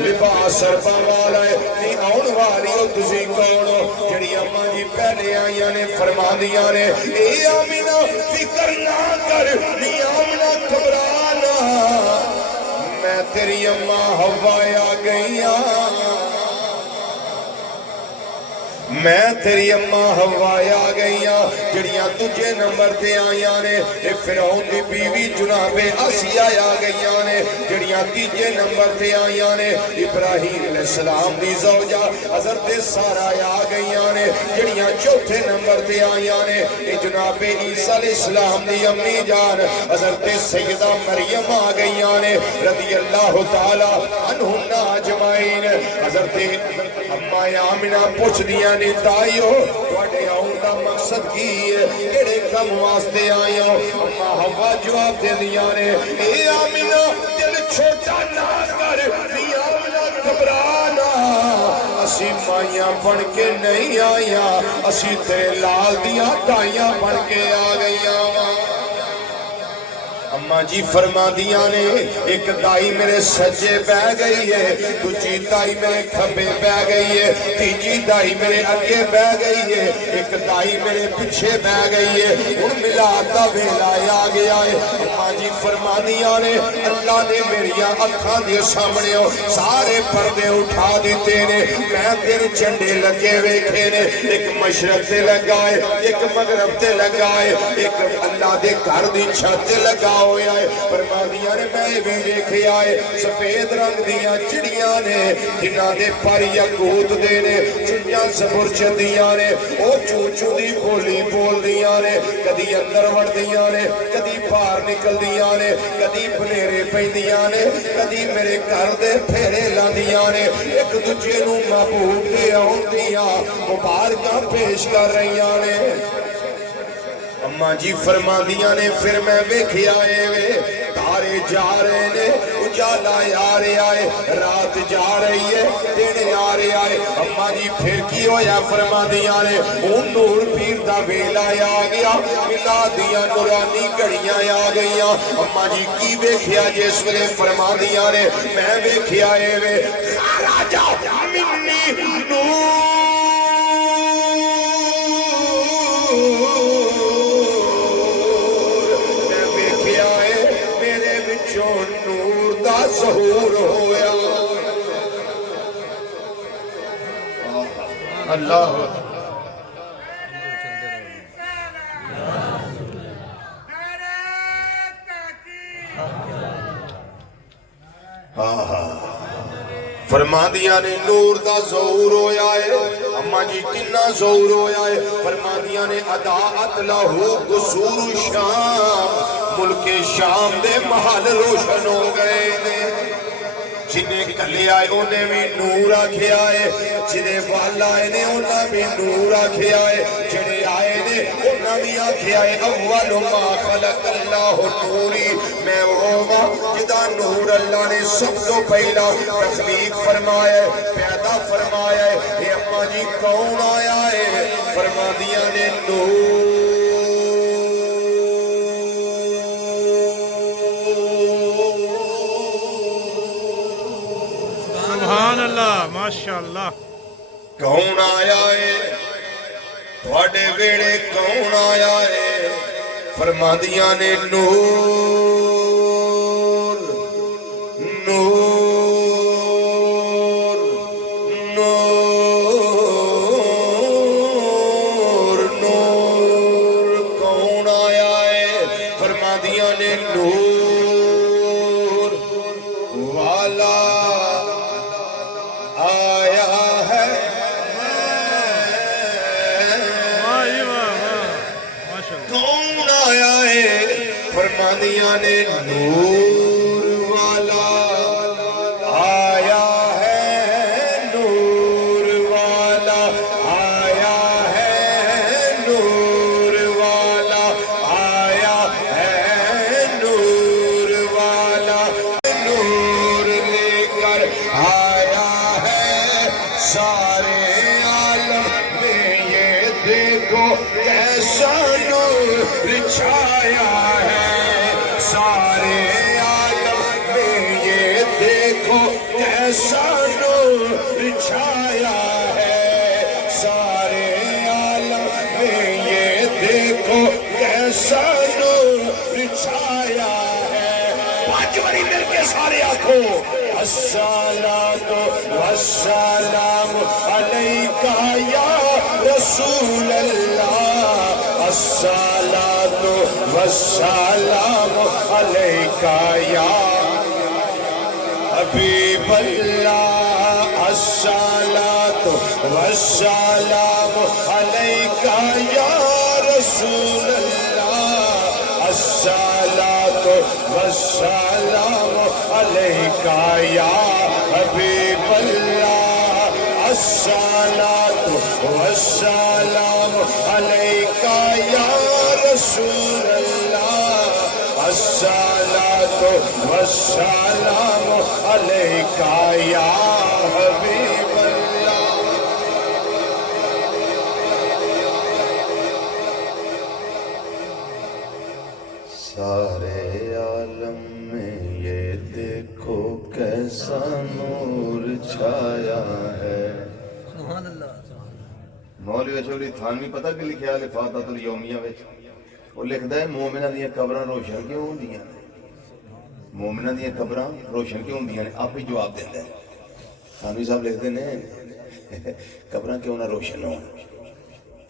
لباس ارباں والا ہے نہیں آن والی ہو تسی کون ہو جڑی اماں جی پہلے آئیاں نے فرما دیاں نے اے آمینہ فکر نہ کر نہیں آمینہ گھبرانا میں تیری اماں حوا آ گئیاں میں تیری اماں حوا آ گئیاں جڑیاں تجھے نمبر تے آئیاں نے اے فرعون دی بیوی جناب آسیہ آ گئیاں نے جڑیاں تیجے نمبر تے آئیاں نے ابراہیم علیہ السلام دی زوجہ حضرت سارہ آ گئیاں نے جڑیاں چوتھے نمبر تے آئیاں نے اے جناب عیسیٰ علیہ السلام دی امی جان حضرت سیدہ مریم آ گئیاں نے رضی اللہ تعالی عنہن اجمعین حضرت اماں آمنہ پوچھ دیا نے تائیو توڑے آؤں دا مقصد کی ہے کیڑے کم واسطے آئے ہو اماں حوا جواب دے دیا نے اے آمنہ دل چھوٹا نہ کر اے آمنہ گھبرانا اسی مائیاں بن کے نہیں آیا اسی تیرے لال دیا دائیاں بن کے آ گئیاں اماں جی فرما دیا نے ایک دائی میرے سجے بہ گئی ہے دوجی دائی میرے کھبے بہ گئی ہے تیجی دائی میرے اگے بہ گئی ہے ایک دائی میرے پیچھے بہ گئی ہے ان ملاد دا ویلا آ گیا ہے اماں جی فرما دیا نے اللہ نے میری اکھاں دے سامنے سارے پردے اٹھا دیتے نے میں تیرے چنڈے لگے ویکھے نے ایک مشرق تے لگائے ایک مغرب تے لگائے ایک اللہ دے گھر دی چھت تے لگا ہویا ہے فرما دیا نے میں بھی دیکھے آئے سفید رنگ دیا چڑیاں نے جنہ دے پر یقوت دے نے چڑیاں زبر چندیاں نے او چوچو دی بولی بول دیا نے کدی اندر وڑ دیا نے کدی باہر نکل دیا نے کدی بلیرے پیندیاں نے کدی میرے گھر دے پھیرے لاندیاں نے ایک دوجے نو محبوب دے آن دیا مبارکاں پیش کر رہیاں نے اماں جی فرما دیا نے پھر میں ویکھے آئے وے تارے جا رہے نے اجالا آ رہے آئے رات جا رہی ہے دینے آ رہے آئے اماں جی پھر کی ہویا فرما دیا نے ان نور پیر دا ویلا آ گیا ملا دیا نورانی گھڑیاں آ گئیاں اماں جی کی ویکھیا جس ویلے فرما دیا نے میں ویکھے آئے وے خراجا منی نور نور دا ظہور ہویا اللہ فرما دیا نے نور دا ظہور ہویا ہے اماں جی کنا ظہور ہویا ہے فرما دیا نے اداعت لہو قصور شام ملک شام دے محل روشن ہو گئے نے جنہیں کلے آئے انہیں بھی نور آکھے آئے جنہیں والا آئے نے انہیں بھی نور آکھے آئے جنہیں آئے نے انہیں بھی آکھے آئے اول ما خلق اللہ نوری میں ہوگا جدا نور اللہ نے سب کو پہلا تخلیق فرمایا پیدا فرمایا ہے اماں جی کون آیا ہے فرما دیا نے نور سبحان اللہ ماشاءاللہ کون آیا ہے تھوڑے ویڑے کون آیا ہے فرما دیا نے نور نور نور نور کون آیا ہے فرما دیا نے نور والا فرما دیا نے نور والا آیا ہے نور والا آیا ہے نور والا آیا ہے نور والا نور لے کر آیا ہے سارے عالم میں یہ دیکھو کیسا نور چھایا ہے سارے عالم میں یہ دیکھو کیسا کیسا نور چھایا ہے سارے عالم میں یہ دیکھو کیسا نور چھایا ہے پانچ باری مل کے سارے آنکھوں الصلاۃ والسلام علیکہ یا رسول اللہ الصلاۃ والسلام علیکہ یا حبیب اللہ الصلاۃ والسلام علیکہ یا رسول اللہ الصلاۃ والسلام علیکہ یا حبیب اللہ الصلاۃ والسلام علیکہ یا رسول اللہ الصلاۃ والسلام علیکہ یا حبیب اللہ سارے عالم میں یہ دیکھو کیسا نور چھایا ہے سبحان اللہ مولوی اشوری تھانوی پتہ کہ لکھیا لفاتۃ الیومیہ وچ وہ لکھدا ہے مومناں دیاں قبراں روشن کیوں ہوندیاں نے مومناں دیاں قبراں روشن کیوں ہوندیاں نے آپ ہی جواب دیندا ہے تھانوی صاحب لکھدے نے قبراں کیوں نہ روشن ہون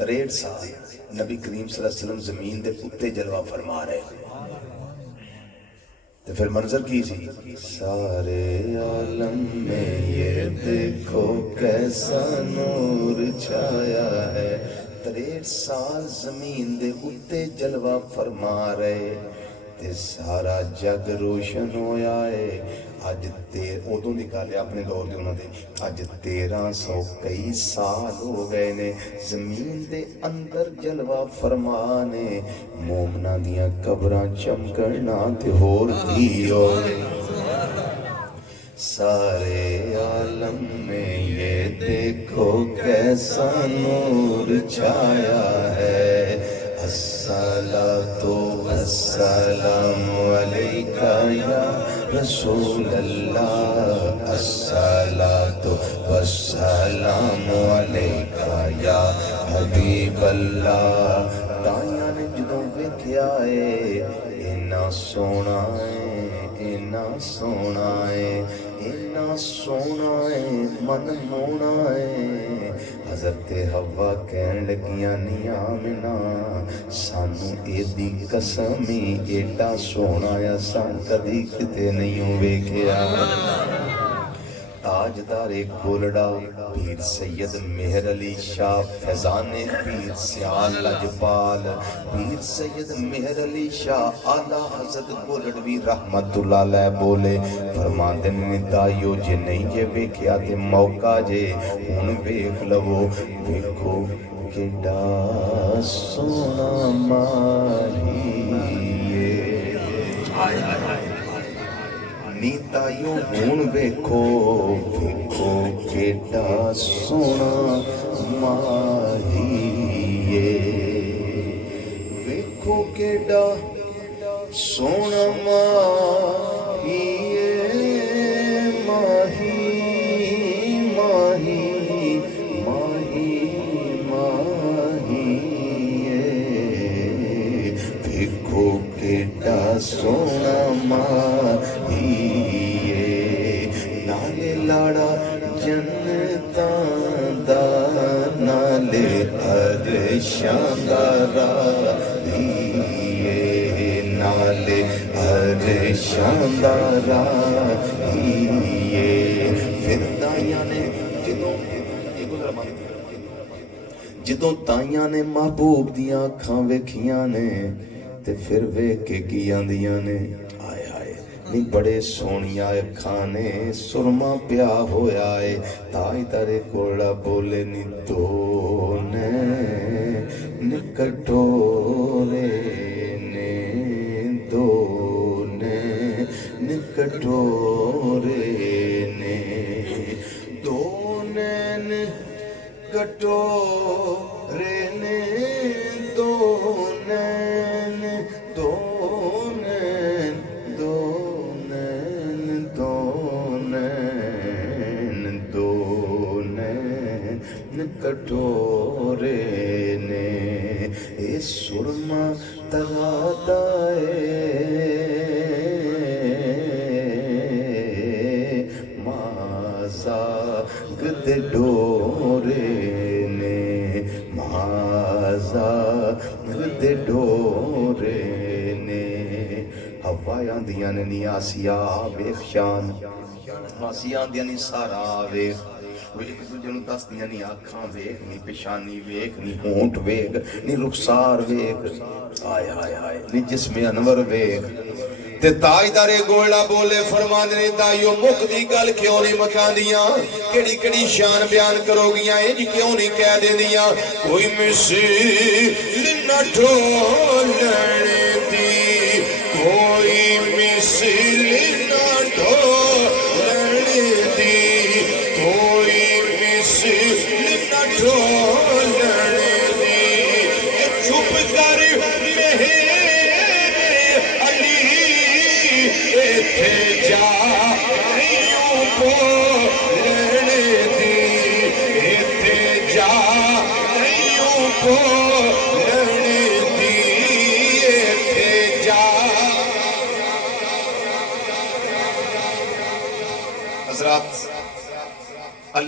63 سال نبی کریم صلی اللہ علیہ وسلم زمین دے اُتے جلوہ فرما رہے تو پھر منظر کی سی سارے عالم میں یہ دیکھو کیسا نور چھایا ہے 63 سال زمین دے اُتے جلوہ فرما رہے تے سارا جگ روشن ہویا ہے اج ادوں دی گل ہے اپنے دور دے انہاں دے اج 1300 کئی سال ہو گئے نے زمین دے اندر جلوہ فرمانے مومناں دیاں قبراں چمکنا تے ہور کی ہو سارے عالم میں یہ دیکھو کیسا نور چھایا ہے الصلاۃ والسلام علیکہ یا رسول اللہ الصلاۃ والسلام علیکہ یا حبیب اللہ تائیاں نے جدوں ویکھیا ہے اینا سونا ہے اینا سونا ہے اینا سونا ہے من مونا ہے حضرت حوا کہن لگیاں نی آمنہ سانو ایدی قسمی ایڈا سونا یا سان کدی کتے نہیں ویکھیا تاجدار گولڑا پیر سید مہر علی شاہ فیضان پیر سیال لجپال پیر سید مہر علی شاہ آلہ حضرت گولڑوی رحمت اللہ علیہ بولے فرماندن ندائیو جے نہیں جے ویکھیا تے موقع جے ہن ویکھ لو ویکھو کیڈا سونا ماہی نیتائیوں ہون ویکھو ویکھو کیڈا سونا ماہی ویکھو کیڈا سونا ماہی ماہی ماہی ماہی ماہی ویکھو کیڈا سونا ماہی نالے لاڑا جنتاں دا نالے عرشاں دا راہی نالے عرشاں دا راہی پھر تائیاں نے جدوں تائیاں نے محبوب دیاں اکھاں ویکھیاں نے تے پھر ویکھ کے کی آندیاں نے آئے آئے نی بڑے سونیاں اکھاں نے سرما پیا ہویا ہے تائی تارے کوڑا بولے نی دو نے کٹورے نے دو نے کٹورے نے دو نین کٹورے نے دو نین دو نین دو نین دو نین کٹورے نے اے سرما تغادائے مازاگ دے ڈورے نے مازاگ دے ڈورے نے ہوایاں دیاں نے نی آسیا ویخ شان آسیا دیاں نی سارا ویخ ایک دوجے نوں دس دیاں نی آنکھاں ویکھ نی پیشانی ویکھ نی ہونٹ ویکھ نی رخسار ویکھ آئے ہائے ہائے نی جسم انور ویکھ تے تاجدار گولڈا بولے فرمان نے دائیو مک دی گل کیوں نہیں مکان دیاں کیڑی کیڑی شان بیان کرو گیاں انج کیوں نہیں کہہ دے دیاں کوئی مثل نہ ڈھولنے دی کوئی مثل نہ ڈھولنے دی کوئی مثل نہ ڈھولنے دی چھپ کر ایتھے جا رہیوں بولنے دی ایتھے جا رہیوں بولنے دی ایتھے جا حضرات